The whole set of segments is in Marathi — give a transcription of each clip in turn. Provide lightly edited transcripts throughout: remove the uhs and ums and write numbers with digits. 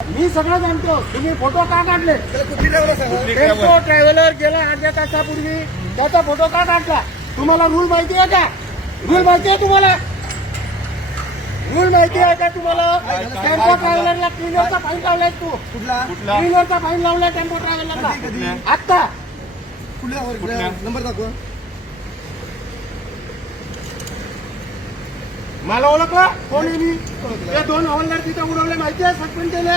मी सगळं जाणतो. तुम्ही फोटो का काढले? कुठली ड्रायव्हर सांगा. टेम्पो ट्रॅव्हलर गेला अर्ध्या तासापूर्वी, त्याचा फोटो का काढला? तुम्हाला रूल माहिती आहे का? रूल माहिती आहे तुम्हाला? रूल माहिती आहे का तुम्हाला? टेम्पो ट्रॅव्हलरला क्लिनरचा फाईन लावलाय तू. कुठला क्लिनरचा फाईन लावलाय टेम्पो ट्रॅव्हलरला. कधी? आत्ता कुठल्या नंबर दाखवा. मला ओळखला कोण आहे मी? ते दोन हवालदार तिथे उडवले माहिती आहे, सस्पेंड केले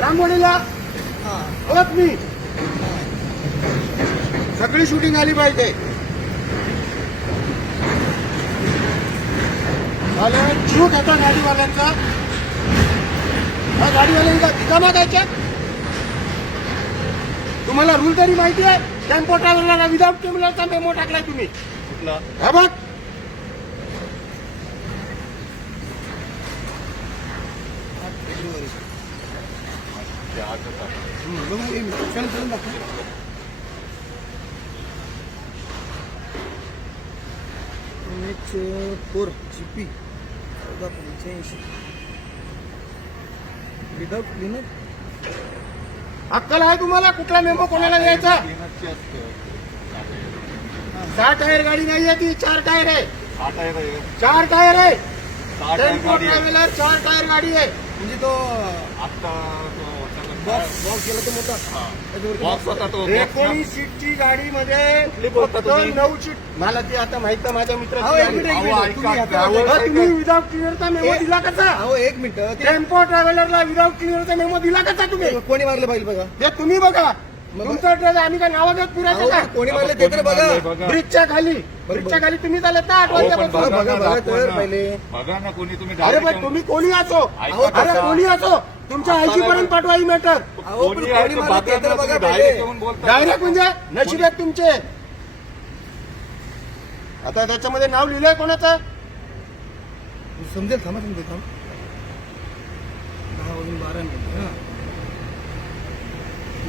रामवाडीला. ओळख मी. सगळी शूटिंग आली पाहिजे. जीव घेता गाडीवाल्यांचा. गाडीवाल्यांचा ठिकाणा द्यायच्या. तुम्हाला रूल तरी माहिती आहे? टेम्पो ट्रॅव्हलरला विदाउट क्रिमिनलचा मेमो टाकलाय तुम्ही. हा बघ. GP 1485 without cleaner. अक्कल आहे तुम्हाला? कुठला मेमो कोणाला द्यायचा? 6 टायर गाडी नाही आहे ती, 4 टायर आहे. 4 टायर आहे. टेम्पो ट्रॅव्हलर 4 टायर गाडी आहे. म्हणजे तो बॉक्स गेला तो मोठा. 19 सीटची गाडीमध्ये फक्त 9 सीट. मला ती आता माहित आहे, माझ्या मित्र. तुम्ही विदाउट क्लिअरचा मेमो दिला कसा? अहो एक मिनिट. टेम्पो ट्रॅव्हलरला विदाउट क्लिअरचा मेमो दिला कसा तुम्ही? कोणी मारलं पाहिजे बघा. ते तुम्ही बघा. तुमचा ड्रेस आम्ही काय नाव घेत फिरायचं का? कोणी मारलं ते तर बघा. ब्रिजच्या खाली तुम्ही चालत ना 8 वाजल्यापासून. बघा तर पहिले. बघा ना कोणी तुम्ही अरे पण तुम्ही कोणी असो, अरे कोणी असो, तुमच्या आईची पर्यंत पाठवा ही मॅटर. अहो पण कोणी मारलं ते तर बघा पहिले. डायरेक्ट म्हणजे नशीब आहेत तुमचे. आता त्याच्यामध्ये नाव लिहिलंय कोणाचं? समजेल थांब. 10 वाजून 12 मिनिट.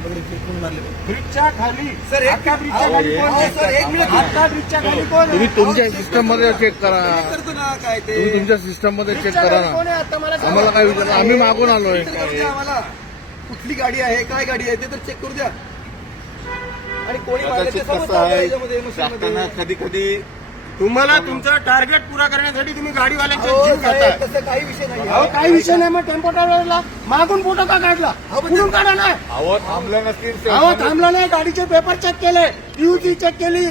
कोण मारले ब्रिजच्या खाली. सर आता ब्रिजच्या खाली कोण आहे? सर एक मिनिट. आता ब्रिजच्या खाली कोण आहे? तुम्ही तुमच्या सिस्टम मध्ये चेक करा. करतो ना काय ते. तुम्ही तुमच्या सिस्टम मध्ये चेक ब्रिजच्या करा खाली कोण ना. आहे? आता मला सांगा. आम्हाला काय विचार? आम्ही मागून आलोय. चेक करू द्या आम्हाला. कुठली गाडी आहे, काय गाडी आहे ते तर चेक करू द्या. आणि कोणी मारलं ते कदाचित समजतं कसं आहे याच्यामध्ये, मशीनमध्ये. कधी कधी तुम्हाला तुमचं टार्गेट पुरा करण्यासाठी तुम्ही गाडीवाल्यांचा अहो, जीव साहेब, घेताय. तसं काही विषय नाही. अहो काही विषय नाही. मग टेम्पो ट्रॅव्हलरला मागून फोटो का काढला? कुठून काढा ना? अहो थांबलं नसतील अहो थांबला नाही. गाडीचे पेपर चेक केले, पीयूसी चेक केली.